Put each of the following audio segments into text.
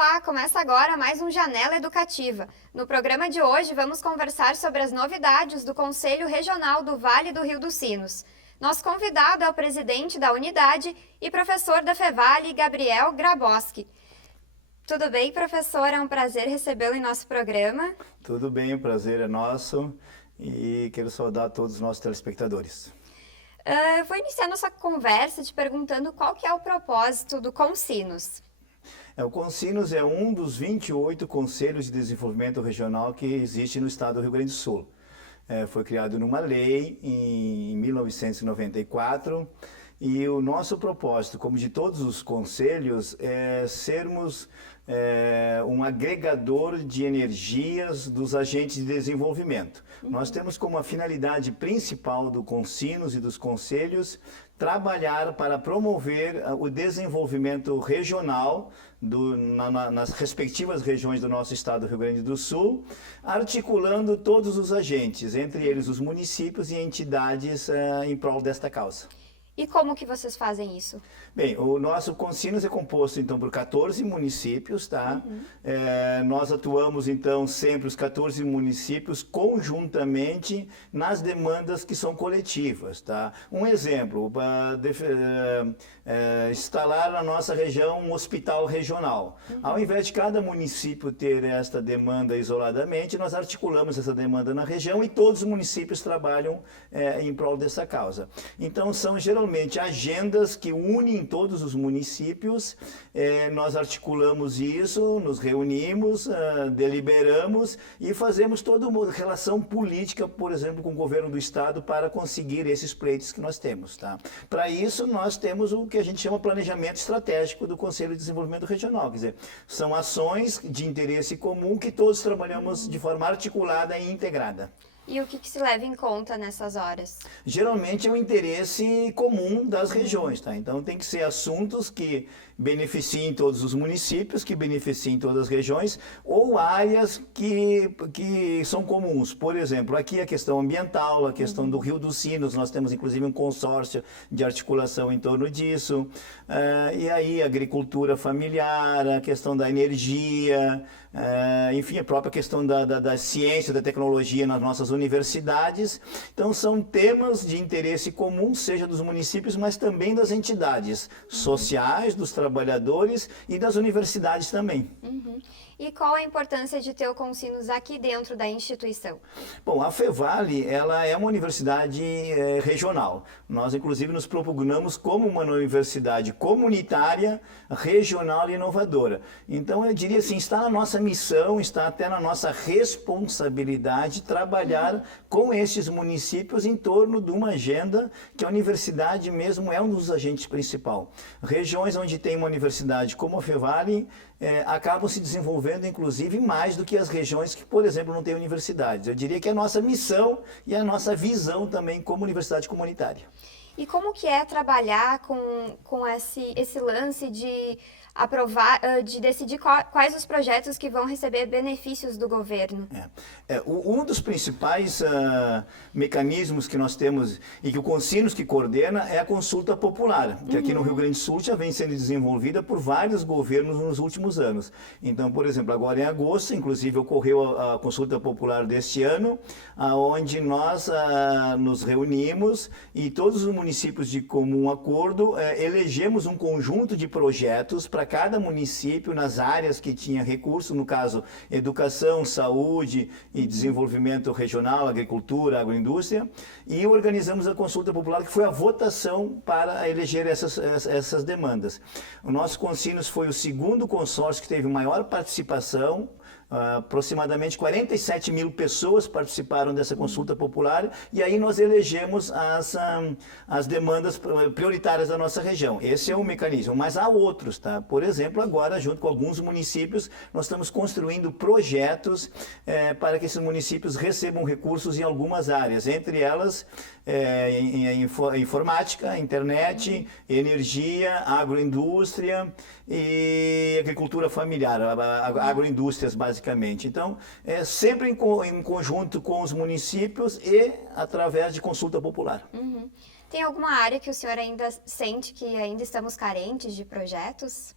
Olá, começa agora mais um Janela Educativa. No programa de hoje vamos conversar sobre as novidades do Conselho Regional do Vale do Rio dos Sinos. Nosso convidado é o presidente da unidade e professor da Fevale, Gabriel Graboski. Tudo bem, professor? É um prazer recebê-lo em nosso programa. Tudo bem, o prazer é nosso e quero saudar todos os nossos telespectadores. Eu vou iniciar nossa conversa te perguntando qual que é o propósito do Consinos. O Consinos é um dos 28 Conselhos de Desenvolvimento Regional que existe no estado do Rio Grande do Sul. Foi criado numa lei em 1994 e o nosso propósito, como de todos os conselhos, é sermos um agregador de energias dos agentes de desenvolvimento. Nós temos como a finalidade principal do Consinos e dos conselhos trabalhar para promover o desenvolvimento regional nas respectivas regiões do nosso estado do Rio Grande do Sul, articulando todos os agentes, entre eles os municípios e entidades em prol desta causa. E como que vocês fazem isso? Bem, o nosso Consinos é composto, então, por 14 municípios, tá? Nós atuamos, então, sempre os 14 municípios conjuntamente nas demandas que são coletivas, tá? Um exemplo, instalar na nossa região um hospital regional. Ao invés de cada município ter esta demanda isoladamente, nós articulamos essa demanda na região e todos os municípios trabalham em prol dessa causa. Então, são geralmente agendas que unem todos os municípios, nós articulamos isso, nos reunimos, deliberamos e fazemos toda uma relação política, por exemplo, com o governo do estado para conseguir esses pleitos que nós temos. Tá? Para isso, nós temos o que a gente chama planejamento estratégico do Conselho de Desenvolvimento Regional, quer dizer, são ações de interesse comum que todos trabalhamos de forma articulada e integrada. E o que se leva em conta nessas horas? Geralmente é o interesse comum das regiões, tá? Então tem que ser assuntos que beneficiem todos os municípios, que beneficiem todas as regiões, ou áreas que são comuns. Por exemplo, aqui a questão ambiental, a questão do Rio dos Sinos, nós temos inclusive um consórcio de articulação em torno disso. E aí a agricultura familiar, a questão da energia, enfim, a própria questão da ciência, da tecnologia nas nossas universidades. Então são temas de interesse comum, seja dos municípios, mas também das entidades sociais, dos trabalhadores e das universidades também. E qual a importância de ter o Consinos aqui dentro da instituição? Bom, a Fevale, ela é uma universidade regional. Nós, inclusive, nos propugnamos como uma universidade comunitária, regional e inovadora. Então, eu diria assim, está na nossa missão, está até na nossa responsabilidade trabalhar com estes municípios em torno de uma agenda que a universidade mesmo é um dos agentes principais. Regiões onde tem uma universidade como a Fevale, acabam se desenvolvendo, inclusive, mais do que as regiões que, por exemplo, não têm universidades. Eu diria que é a nossa missão e a nossa visão também como universidade comunitária. E como que é trabalhar com esse lance de aprovar, de decidir quais os projetos que vão receber benefícios do governo? Um dos principais mecanismos que nós temos e que o Consinos que coordena é a consulta popular, que aqui no Rio Grande do Sul já vem sendo desenvolvida por vários governos nos últimos anos. Então, por exemplo, agora em agosto, inclusive ocorreu a consulta popular deste ano, onde nós nos reunimos e todos os municípios de comum acordo elegemos um conjunto de projetos para cada município nas áreas que tinha recurso, no caso, educação, saúde e desenvolvimento regional, agricultura, agroindústria, e organizamos a consulta popular, que foi a votação para eleger essas demandas. O nosso Consinos foi o segundo consórcio que teve maior participação. Aproximadamente 47 mil pessoas participaram dessa consulta popular e aí nós elegemos as demandas prioritárias da nossa região. Esse é um mecanismo, mas há outros, tá? Por exemplo, agora, junto com alguns municípios, nós estamos construindo projetos para que esses municípios recebam recursos em algumas áreas, entre elas informática, internet, energia, agroindústria e agricultura familiar, agroindústrias basicamente. Então, sempre em conjunto com os municípios e através de consulta popular. Tem alguma área que o senhor ainda sente que ainda estamos carentes de projetos?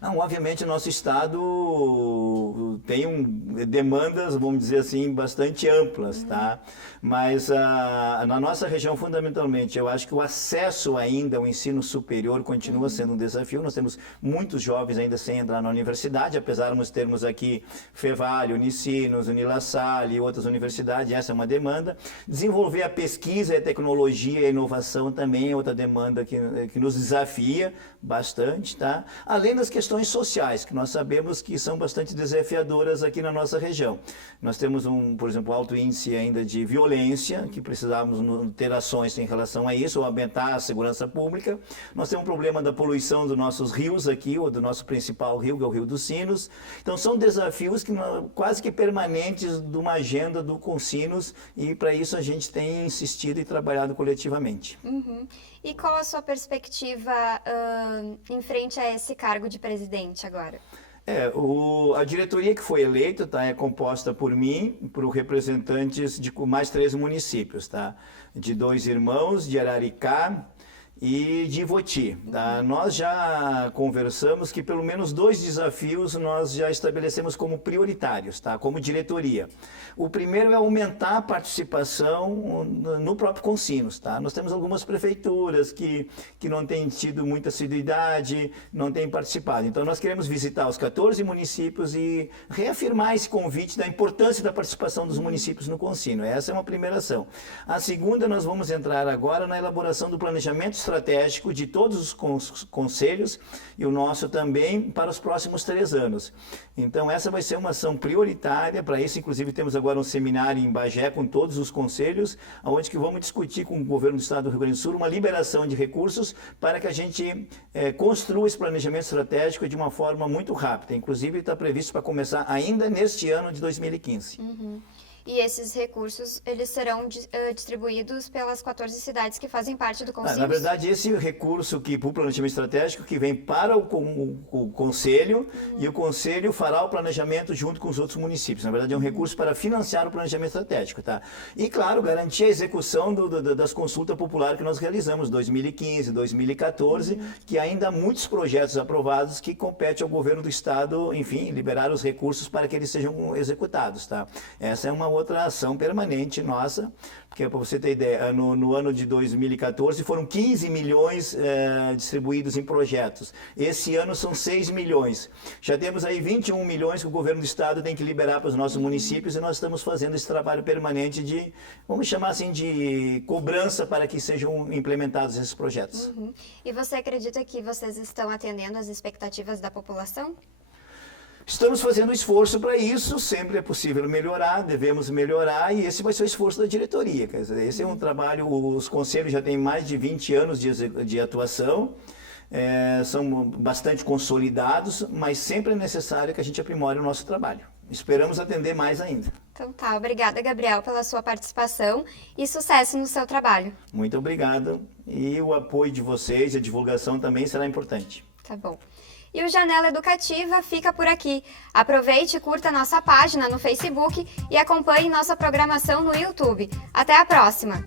Não, obviamente, o nosso Estado tem demandas, vamos dizer assim, bastante amplas, tá? Mas na nossa região, fundamentalmente, eu acho que o acesso ainda ao ensino superior continua sendo um desafio. Nós temos muitos jovens ainda sem entrar na universidade, apesar de termos aqui Fevale, Unicinos, Unila Salle e outras universidades, essa é uma demanda. Desenvolver a pesquisa, a tecnologia e a inovação também é outra demanda que nos desafia bastante, tá? Além das questões sociais, que nós sabemos que são bastante desafiadoras aqui na nossa região. Nós temos, por exemplo, alto índice ainda de violência, que precisamos ter ações em relação a isso, ou aumentar a segurança pública. Nós temos um problema da poluição dos nossos rios aqui, ou do nosso principal rio, que é o Rio dos Sinos. Então, são desafios quase que permanentes de uma agenda do Consinos, e para isso a gente tem insistido e trabalhado coletivamente. E qual a sua perspectiva em frente a esse cargo de presidente agora? A diretoria que foi eleita, tá, é composta por mim, por representantes de mais 3 municípios, tá? De 2 Irmãos, de Araricá e de Ivoti. Tá? Nós já conversamos que pelo menos 2 desafios nós já estabelecemos como prioritários, tá? Como diretoria. O primeiro é aumentar a participação no próprio Consinos. Tá? Nós temos algumas prefeituras que não têm tido muita assiduidade, não têm participado. Então nós queremos visitar os 14 municípios e reafirmar esse convite da importância da participação dos municípios no Consino. Essa é uma primeira ação. A segunda, nós vamos entrar agora na elaboração do planejamento estratégico de todos os conselhos e o nosso também para os próximos 3 anos. Então essa vai ser uma ação prioritária. Para isso, inclusive, temos agora um seminário em Bagé com todos os conselhos, onde que vamos discutir com o governo do estado do Rio Grande do Sul uma liberação de recursos para que a gente construa esse planejamento estratégico de uma forma muito rápida. Inclusive está previsto para começar ainda neste ano de 2015. E esses recursos, eles serão distribuídos pelas 14 cidades que fazem parte do Conselho? Na verdade, esse recurso para o planejamento estratégico que vem para o Conselho, e o Conselho fará o planejamento junto com os outros municípios. Na verdade, é um recurso para financiar o planejamento estratégico. Tá? E, claro, garantir a execução das consultas populares que nós realizamos, 2015, 2014, que ainda há muitos projetos aprovados que competem ao governo do Estado, enfim, liberar os recursos para que eles sejam executados. Tá? Essa é uma outra ação permanente nossa, porque para você ter ideia, no ano de 2014 foram 15 milhões distribuídos em projetos. Esse ano são 6 milhões. Já temos aí 21 milhões que o governo do estado tem que liberar para os nossos municípios, e nós estamos fazendo esse trabalho permanente de, vamos chamar assim, de cobrança para que sejam implementados esses projetos. E você acredita que vocês estão atendendo às expectativas da população? Estamos fazendo esforço para isso, sempre é possível melhorar, devemos melhorar, e esse vai ser o esforço da diretoria. Quer dizer, esse é um trabalho, os conselhos já têm mais de 20 anos de atuação, são bastante consolidados, mas sempre é necessário que a gente aprimore o nosso trabalho. Esperamos atender mais ainda. Então tá, obrigada, Gabriel, pela sua participação e sucesso no seu trabalho. Muito obrigado, e o apoio de vocês e a divulgação também será importante. Tá bom. E o Janela Educativa fica por aqui. Aproveite e curta nossa página no Facebook e acompanhe nossa programação no YouTube. Até a próxima!